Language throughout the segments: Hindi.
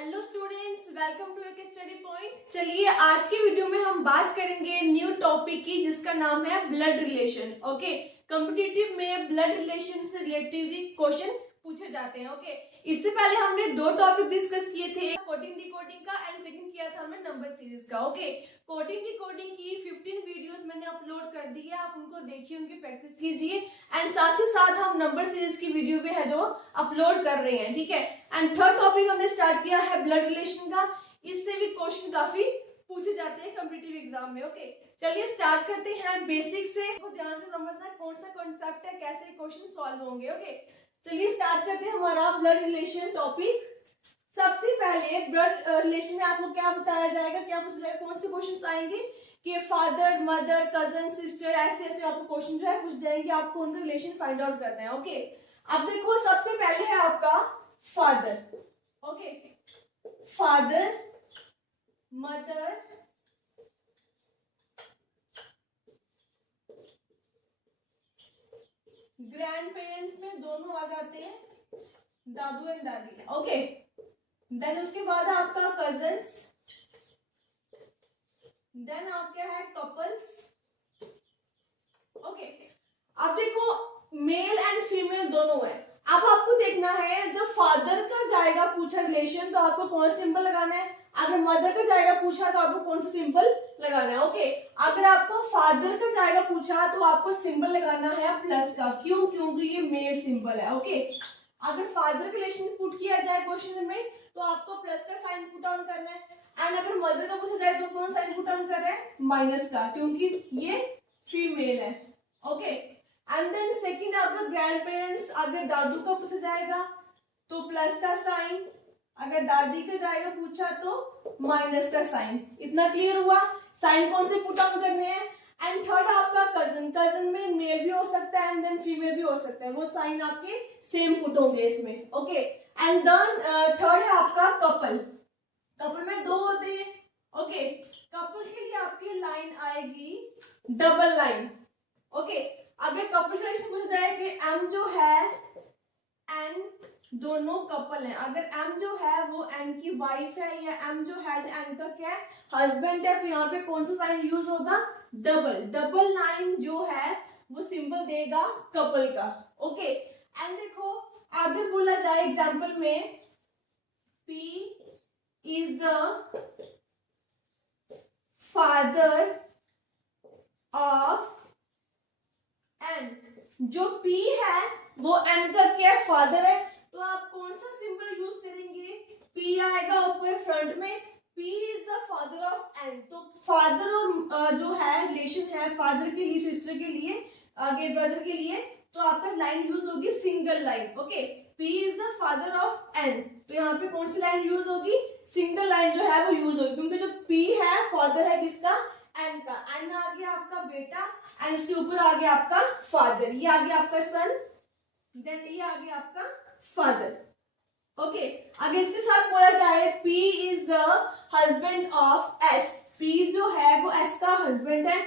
हेलो स्टूडेंट्स, वेलकम टू एक स्टडी पॉइंट। चलिए आज की वीडियो में हम बात करेंगे न्यू टॉपिक की जिसका नाम है ब्लड रिलेशन। ओके, कॉम्पिटिटिव में ब्लड रिलेशन से रिलेटेड क्वेश्चन पूछे जाते हैं। ओके, इससे पहले हमने दो टॉपिक डिस्कस किए थे, कोडिंग डिकोडिंग का एंड सेकंड किया था हमने नंबर सीरीज का। ओके, कोडिंग डिकोडिंग की 15 वीडियोस मैंने अपलोड कर दी है, आप उनको देखिए, उनकी प्रैक्टिस कीजिए एंड साथ ही साथ हम नंबर सीरीज की वीडियो भी है जो अपलोड कर रहे हैं। ठीक है, एंड थर्ड टॉपिक हमने स्टार्ट किया है ब्लड रिलेशन का। इससे भी क्वेश्चन काफी पूछे जाते हैं कॉम्पिटिटिव एग्जाम में। ओके, चलिए स्टार्ट करते हैं बेसिक से। तो ध्यान से समझना है कौन सा कॉन्सेप्ट है, कैसे क्वेश्चन सॉल्व होंगे। ओके, चलिए स्टार्ट करते हैं हमारा ब्लड रिलेशन टॉपिक। सबसे पहले ब्लड रिलेशन में आपको क्या बताया जाएगा, क्या पूछा जाएगा, कौन से क्वेश्चन आएंगे कि फादर, मदर, कजन, सिस्टर, ऐसे ऐसे आपको क्वेश्चन जो है पूछ जाएंगे, आपको उनका रिलेशन फाइंड आउट करना है। ओके, अब देखो सबसे पहले है आपका father. Okay, father, mother, grand parents में दोनों आ जाते हैं, दादू एंड दादी। ओके, देन उसके बाद आपका कजन्स, देन आपका है कपल्स। ओके, अब देखो मेल एंड फीमेल दोनों है। अब आपको देखना है जब फादर का जाएगा पूछा रिलेशन तो आपको कौन सा सिंबल लगाना है, अगर मदर का जाएगा पूछा तो आपको कौन सा सिंबल लगाना है। ओके, अगर आपको फादर का जाएगा पूछा तो आपको सिंबल लगाना है प्लस का। क्यों? क्योंकि ये मेल सिंबल है। ओके, अगर फादर का रिलेशन पुट किया जाए क्वेश्चन में तो आपको प्लस का साइन पुट ऑन करना है, एंड अगर मदर का पूछा जाए तो कौन साइन पुट ऑन कर रहा है, माइनस का, क्योंकि ये फीमेल है। ओके, एंड देन सेकंड आपका ग्रैंड पेरेंट्स, अगर दादू का पूछा जाएगा तो प्लस का साइन, अगर दादी का जाएगा पूछा तो माइनस का साइन। इतना क्लियर हुआ? साइन कौन से पुट ऑन करने हैं। एंड थर्ड आपका कजन, कजन में मेल भी हो सकता है एंड देन फीमेल भी हो सकता है, वो साइन आपके सेम पुट होंगे इसमें। ओके, एंड देन थर्ड है आपका कपल। कपल में दो होते हैं। ओके, कपल के लिए आपकी लाइन आएगी डबल लाइन। ओके, अगर कपल का रिलेशन पूछा जाए कि एम जो है एन दोनों कपल हैं, अगर एम जो है वो एन की वाइफ है या एम जो है एन का क्या है, हस्बैंड है, तो यहाँ पे कौन सा साइन यूज होगा, डबल। डबल लाइन जो है वो सिंबल देगा कपल का। ओके, एंड देखो अगर बोला जाए एग्जाम्पल में P is the father of N, जो P है वो N का क्या है, फादर है, तो आप कौन सा सिंबल यूज करेंगे, P आएगा ऊपर फ्रंट में, P is the father of N, तो फादर और जो है रिलेशन है फादर के लिए, सिस्टर के लिए, आगे ब्रदर के लिए, तो आपका लाइन यूज होगी single line. Okay, P is the father of N, तो यहाँ पे कौन सी लाइन यूज होगी, सिंगल लाइन जो है वो यूज होगी, क्योंकि जो P है फादर है किसका, N का, N आ गया आपका बेटा एंड इसके ऊपर आ गया आपका फादर, ये आ गया आपका सन, देन ये आ गया आपका फादर। ओके, अगर इसके साथ बोला जाए P is the husband of S, P जो है वो S का हस्बैंड है,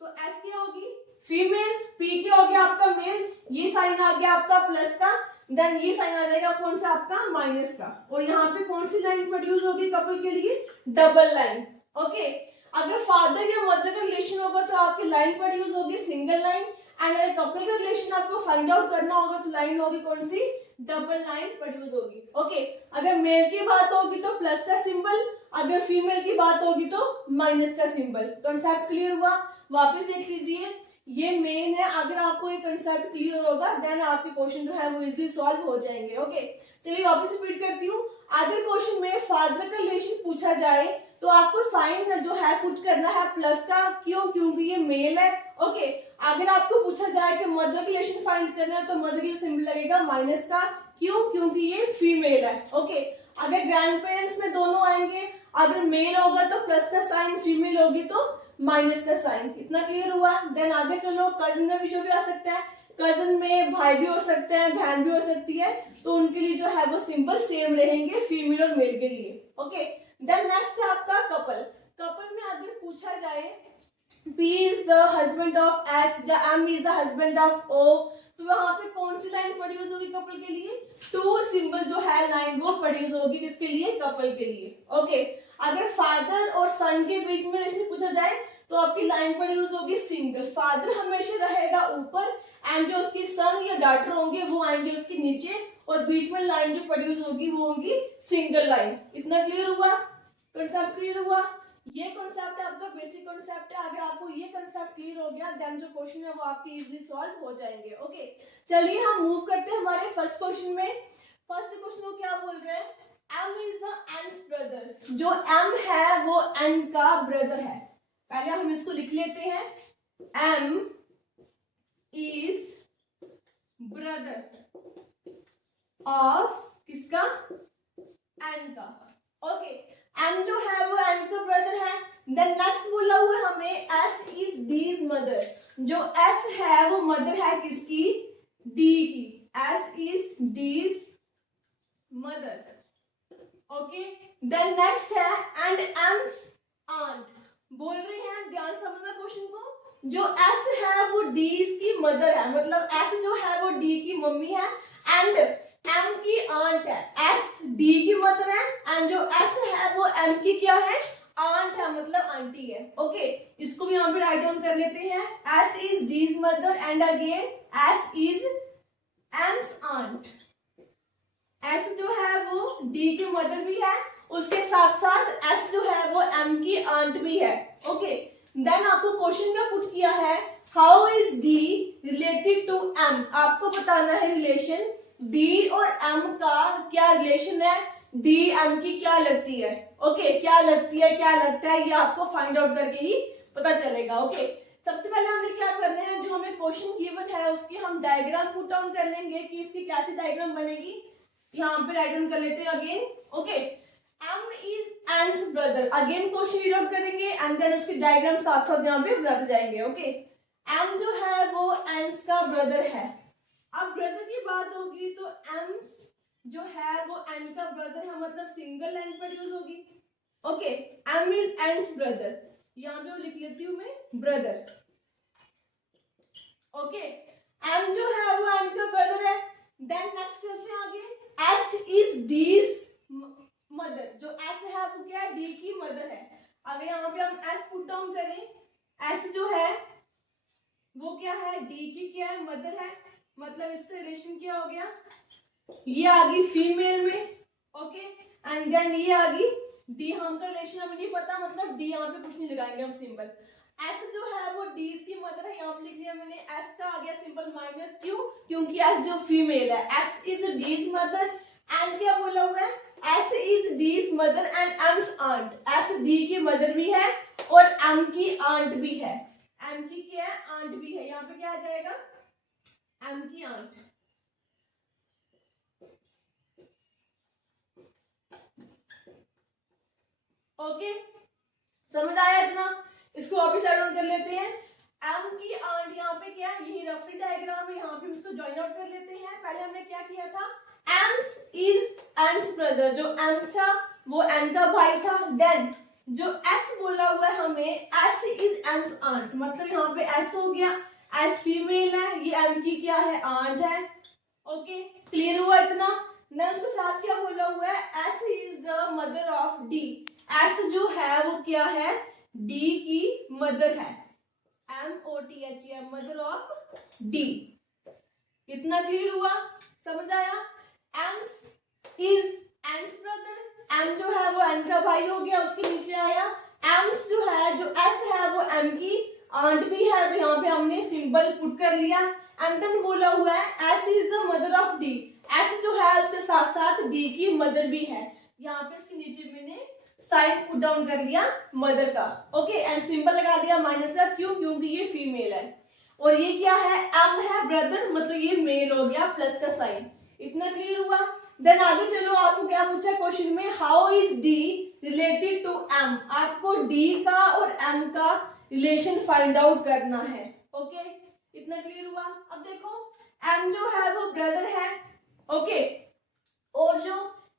तो S क्या होगी, फीमेल, P क्या हो गया आपका मेल, ये साइन आ गया आपका प्लस का, देन ये साइन आ जाएगा कौन सा आपका माइनस का, और यहाँ पे कौन सी लाइन प्रोड्यूस होगी कपल के लिए, डबल लाइन। ओके, अगर फादर या मदर का रिलेशन होगा तो आपकी लाइन प्रोड्यूस होगी सिंगल लाइन, एंड अगर कपल का रिलेशन आपको फाइंड आउट करना होगा तो लाइन होगी कौन सी, डबल लाइन प्रोड्यूस होगी। ओके, अगर मेल की बात होगी तो प्लस का सिंबल, अगर फीमेल की बात होगी तो माइनस का सिंबल। कंसेप्ट क्लियर हुआ? वापस देख लीजिए, ये मेन है, अगर आपको ये कंसेप्ट क्लियर होगा देन आपके क्वेश्चन जो है वो इजीली सॉल्व हो जाएंगे। ओके, चलिए वापस रिपीट करती हूँ, अगर क्वेश्चन में फादर का रिलेशन पूछा जाए तो आपको साइन जो है पुट करना है प्लस का। क्यों? क्योंकि ये मेल है। ओके, अगर आपको पूछा जाए कि मदर का रिलेशन फाइंड करना है तो मदर के सिंबल लगेगा माइनस का। क्यों? क्योंकि ये फीमेल है। ओके, अगर ग्रैंड पेरेंट्स में दोनों आएंगे, अगर मेल होगा तो प्लस का साइन, फीमेल होगी तो माइनस का साइन। इतना क्लियर हुआ? देन आगे चलो, कजन में भी जो भी आ सकता है, कजन में भाई भी हो सकते हैं, बहन भी हो सकती है, तो उनके लिए जो है वो सिंबल सेम रहेंगे फीमेल और मेल के लिए। ओके, देन नेक्स्ट है आपका कपल। कपल में अगर पूछा जाए P is the husband of S, M is the husband of O, तो यहाँ पे कौन सी लाइन प्रोड्यूस होगी कपल के लिए, टू सिंबल जो है लाइन वो प्रोड्यूस होगी किसके लिए, कपल के लिए। ओके, अगर फादर और सन के बीच में रिलेशन पूछा जाए तो आपकी लाइन प्रोड्यूस होगी सिंगल, फादर हमेशा रहेगा ऊपर एंड जो उसकी सन या डॉटर होंगे वो आएंगे उसके नीचे, और बीच में लाइन जो प्रोड्यूस होगी वो होगी सिंगल लाइन। इतना क्लियर हुआ, कॉन्सेप्ट क्लियर हुआ। ये कॉन्सेप्ट आपका बेसिक कॉन्सेप्ट है। अगर आपको ये कॉन्सेप्ट क्लियर हो गया देन जो क्वेश्चन है वो आपके इजीली सॉल्व हो जाएंगे। ओके, चलिए हम मूव करते हैं हमारे फर्स्ट क्वेश्चन में। फर्स्ट क्वेश्चन को क्या बोल रहे हैं, M is the N's brother। जो M है वो N का ब्रदर है। पहले हम इसको लिख लेते हैं, M is brother of किसका, N का। ओके, M जो है वो N का ब्रदर है। देन नेक्स्ट बोला हुआ हमें S is D's mother। जो S है वो मदर है किसकी, D की। S is D's mother। Okay, then next है एंड M's aunt। बोल रहे हैं, ध्यान से समझना क्वेश्चन को, जो S है वो D की मदर है, मतलब S जो है वो D की मम्मी है एंड M की आंट है। S D की मदर है एंड जो S है वो M की क्या है, आंट है, मतलब आंटी है। ओके, इसको भी यहाँ पे राइट डाउन कर लेते हैं, S is D's mother and again S is M's aunt। S जो है वो D की मदर भी है, उसके साथ साथ S जो है वो M की आंट भी है। ओके, देन आपको क्वेश्चन क्या पुट किया है, how is D related to M। आपको बताना है रिलेशन D और M का क्या रिलेशन है, D M की क्या लगती है। ओके, क्या लगती है क्या लगता है ये आपको फाइंड आउट करके ही पता चलेगा। ओके, सबसे पहले हमने क्या करना है, जो हमें क्वेश्चन गिवन है उसकी हम डायग्राम पुट डाउन कर लेंगे कि इसकी कैसी डायग्राम बनेगी। यहाँ पे राइट डाउन कर लेते हैं again. Okay, M is N's brother, again question read out करेंगे एंड देन उसकी डायग्राम साथ साथ यहाँ पे रख जाएंगे। ओके, M जो है वो N's का ब्रदर है। अब ब्रदर की बात होगी तो M जो है वो N का ब्रदर है, मतलब सिंगल लाइन प्रोड्यूस होगी। Okay, M is N's brother, यहाँ पे लिख लेती हूँ मैं ब्रदर। ओके, M जो है वो N का ब्रदर है। देन नेक्स्ट चलते हैं आगे, S is D's मदर। जो S है वो क्या है, D की मदर है। अगर यहाँ पे हम S पुट डाउन करें, S जो है वो क्या है, D की क्या है, मदर है, मतलब इसका रिलेशन क्या हो गया, ये आ गई फीमेल में। ओके, एंड देन ये आ गई D। हम का रिलेशन हमें नहीं पता, मतलब D यहाँ पे कुछ नहीं लगाएंगे हम सिंबल। S जो है वो D की मदर है, यहाँ पे लिख लिया मैंने, S का आ गया सिंबल माइनस, क्यों, क्योंकि S जो फीमेल है। S is D's mother and क्या बोला हुआ है, S is D's mother and M's aunt। S D की मदर भी है और M की आंट भी है। M की क्या है, आंट भी है। यहाँ पे क्या आ जाएगा, M की आंट। ओके, समझ आया इतना, इसको वापस साइड ऑन कर लेते हैं। M की आंट यहाँ पे क्या है, यही रफली डायग्राम है, यहाँ पे इसको ज्वाइन आउट कर लेते हैं। पहले हमने क्या किया था, M's is N's brother, जो M था वो N का भाई था। देन जो S बोला हुआ है हमें, S is M's aunt, मतलब यहाँ पे S हो गया, S फीमेल है, ये M की क्या है, आंट है। ओके, क्लियर हुआ इतना। ना उसके साथ क्या बोला हुआ है, S is the mother of D। S जो है वो क्या है, D की मदर है, MOTH, मदर ऑफ D। इतना क्लियर हुआ, समझ आया। M is N's brother, M जो है वो N का भाई हो गया, उसके नीचे आया M जो है, जो S है वो M की आंट भी है, तो यहाँ पे हमने सिंबल पुट कर लिया। एंड देन बोला हुआ है S is the mother of D। S जो है उसके साथ साथ D की मदर भी है, यहाँ पे इसके नीचे मैंने साइन पुट डाउन कर लिया मदर का। ओके, एंड सिंबल लगा दिया माइनस का, क्यों, क्योंकि ये फीमेल है और ये क्या है, M है ब्रदर, मतलब ये मेल हो गया, प्लस का साइन। इतना क्लियर हुआ। देन आगे चलो, आपको क्या पूछा क्वेश्चन में, how is D related to M। आपको D का और M का रिलेशन फाइंड आउट करना है। ओके, इतना क्लियर हुआ। अब देखो, M जो है वो ब्रदर है, ओके, और जो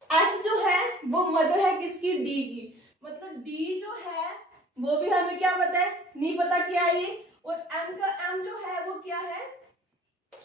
S जो है वो मदर है किसकी, D की, मतलब D जो है वो भी हमें क्या पता है, नहीं पता क्या है ये, और M जो है वो क्या है,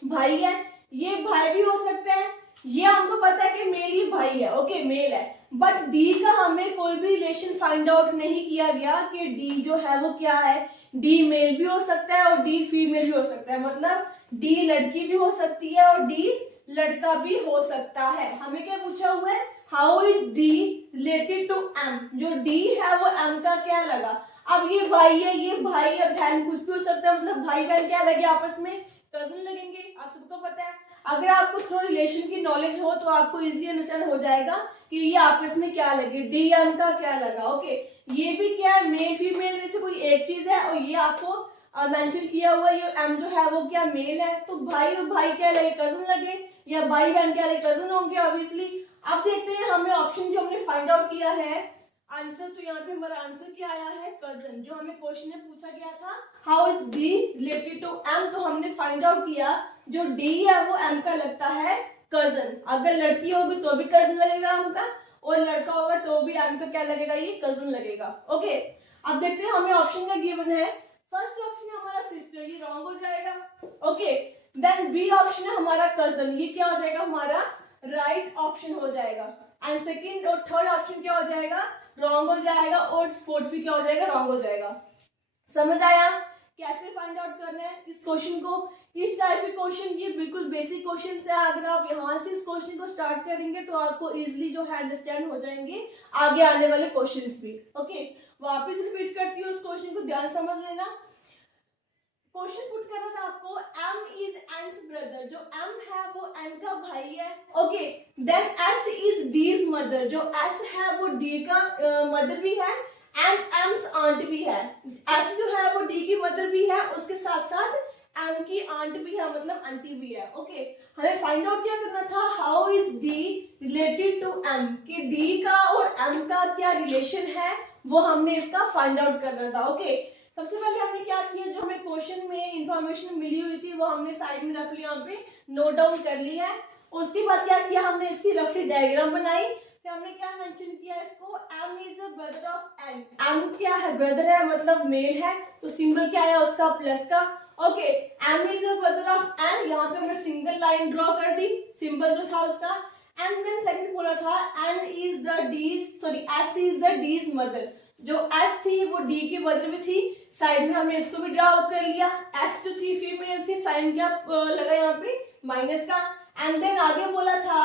भाई है, ये भाई भी हो सकता है, ये हमको पता है कि मेल ही भाई है, ओके मेल है। बट डी का हमें कोई भी रिलेशन फाइंड आउट नहीं किया गया कि डी जो है वो क्या है। डी मेल भी हो सकता है और डी फीमेल भी हो सकता है, मतलब डी लड़की भी हो सकती है और डी लड़का भी हो सकता है। हमें क्या पूछा हुआ है, how is D related to M, जो डी है वो एम का क्या लगा। अब ये भाई है, ये भाई है, बहन कुछ भी हो सकता है, मतलब भाई बहन क्या लगे आपस में, कजन लगेंगे, आप सबको पता है। अगर आपको थोड़ा रिलेशन की नॉलेज हो तो आपको इजीली अंडरस्टैंड हो जाएगा कि ये आपस में क्या लगे, डी एम का क्या लगा, ओके। ये भी क्या है, मेल फीमेल में से कोई एक चीज है और ये आपको मेंशन किया हुआ है, ये एम जो है वो क्या मेल है, तो भाई और भाई क्या लगे, कजन लगे, या भाई बहन क्या लगे, कजन होंगे ऑब्वियसली। अब देखते हैं हमें ऑप्शन जो हमने फाइंड आउट किया है आंसर, तो यहाँ पे हमारा आंसर क्या आया है, कजन। जो हमें क्वेश्चन में पूछा गया था how is D related to M, तो हमने फाइंड आउट किया जो डी है वो एम का लगता है कजन। अगर लड़की होगी तो भी कजन लगेगा एम का, और लड़का होगा तो भी एम का क्या लगेगा, ये कजन लगेगा, ओके। अब देखते हैं हमें ऑप्शन का गिवन है, फर्स्ट ऑप्शन है हमारा सिस्टर, ये रॉन्ग हो जाएगा, ओके। देन बी ऑप्शन है हमारा कजन, ये क्या हो जाएगा, हमारा राइट ऑप्शन हो जाएगा। एंड सेकंड और थर्ड ऑप्शन क्या हो जाएगा, रॉन्ग हो जाएगा, और फोर्थ भी क्या हो जाएगा, रॉन्ग हो जाएगा। समझ आया कैसे फाइंड आउट करना है इस क्वेश्चन को। इस टाइप के क्वेश्चन ये बिल्कुल बेसिक क्वेश्चन है, अगर आप यहाँ से इस क्वेश्चन को स्टार्ट करेंगे तो आपको इजीली जो है अंडरस्टैंड हो जाएंगे आगे आने वाले क्वेश्चंस भी, ओके। वापस रिपीट करती हूँ, उस क्वेश्चन को ध्यान समझ लेना। क्वेश्चन पुट कर रहा था आपको, एम इज एम्स ब्रदर, जो एम है वो एम का भाई है, okay. Then S is D's mother, जो एस है वो डी का मदर भी है, एंड एम्स आंट भी है। एस जो है वो डी की मदर भी है, उसके साथ साथ एम की आंट भी है, मतलब आंटी भी है, ओके। हमें फाइंड आउट क्या करना था, how is D related to M, कि डी का और एम का क्या रिलेशन है, वो हमने इसका फाइंड आउट करना था, ओके। सबसे पहले हमने क्या किया, जो हमें क्वेश्चन में इंफॉर्मेशन मिली हुई थी वो हमने साइड में रफली यहाँ पे नोट डाउन कर ली है। उसके बाद क्या किया, हमने इसकी रफली डायग्राम बनाई, फिर हमने क्या मेंशन किया इसको, M is the brother of N, M क्या है, ब्रदर है मतलब मेल है, तो सिंबल क्या है उसका, प्लस का, okay. M is the brother of N, यहाँ पे हमने सिंगल लाइन ड्रॉ कर दी, सिंबल जो था उसका। एंड देन सेकंड बोला था N is the D's, sorry S is the D's mother, जो एस थी वो डी की मदर में थी, साइड में हमने इसको भी ड्रा आउट कर लिया। एस जो थी फीमेल थी, साइन क्या लगा यहाँ पे, माइनस का। एंड देन आगे बोला था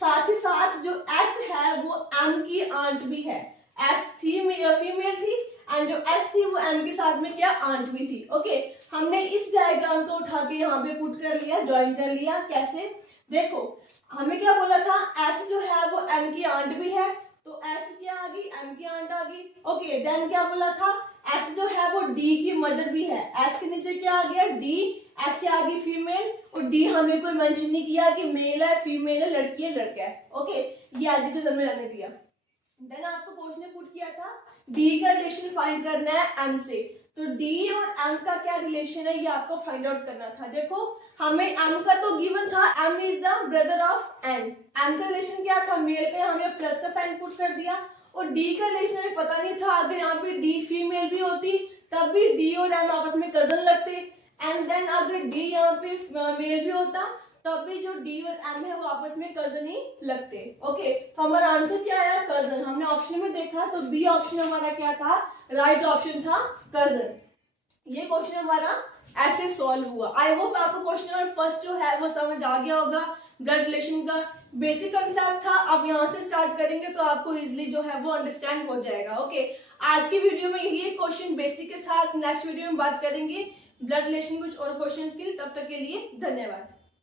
साथ ही साथ जो एस है वो एम की आंट भी है, एस थी फीमेल थी एंड जो एस थी वो एम के साथ में क्या आंट भी थी, ओके। हमने इस डायग्राम को उठा के यहाँ पे पुट कर लिया, ज्वाइन कर लिया। कैसे, देखो हमें क्या बोला था, एस जो है वो एम की आंट भी है, तो एस क्या आ गई, एम की आंट आ गई, ओके। देन क्या बोला था, एस जो है वो डी की मदर भी है, एस के नीचे क्या आ गया, डी, एस के आगे फीमेल, और डी हमें कोई मेंशन नहीं किया कि मेल है, फीमेल है, लड़की है, लड़का है, ओके। ये आज तो समझ आने दिया। देन आपको क्वेश्चन पुट किया था डी का रिलेशन फाइंड करना है एम से, तो डी और एम का क्या रिलेशन है ये आपको फाइंड आउट करना था। देखो हमें एम का तो गिवन था, M is the brother of N, M का रिलेशन क्या था, मेल पे हमने प्लस का साइन पुट कर दिया, और डी का रिलेशन हमें पता नहीं था, अगर यहाँ पे डी फीमेल भी होती तब भी डी और एम आपस में कजन लगते, एंड देन अगर डी यहाँ पे मेल भी होता तब भी जो डी और एम है वो आपस में कजन ही लगते, ओके। तो हमारा आंसर क्या आया, कजन। हमने ऑप्शन में देखा तो बी ऑप्शन हमारा क्या था, राइट ऑप्शन था कजन। ये क्वेश्चन हमारा ऐसे सॉल्व हुआ। आई होप आपको क्वेश्चन नंबर फर्स्ट जो है वो समझ आ गया होगा, ब्लड रिलेशन का बेसिक कंसेप्ट था। अब यहाँ से स्टार्ट करेंगे तो आपको इजिली जो है वो अंडरस्टैंड हो जाएगा, ओके। आज की वीडियो में ये क्वेश्चन बेसिक के साथ, नेक्स्ट वीडियो में बात करेंगे ब्लड रिलेशन कुछ और क्वेश्चन के लिए। तब तक के लिए धन्यवाद।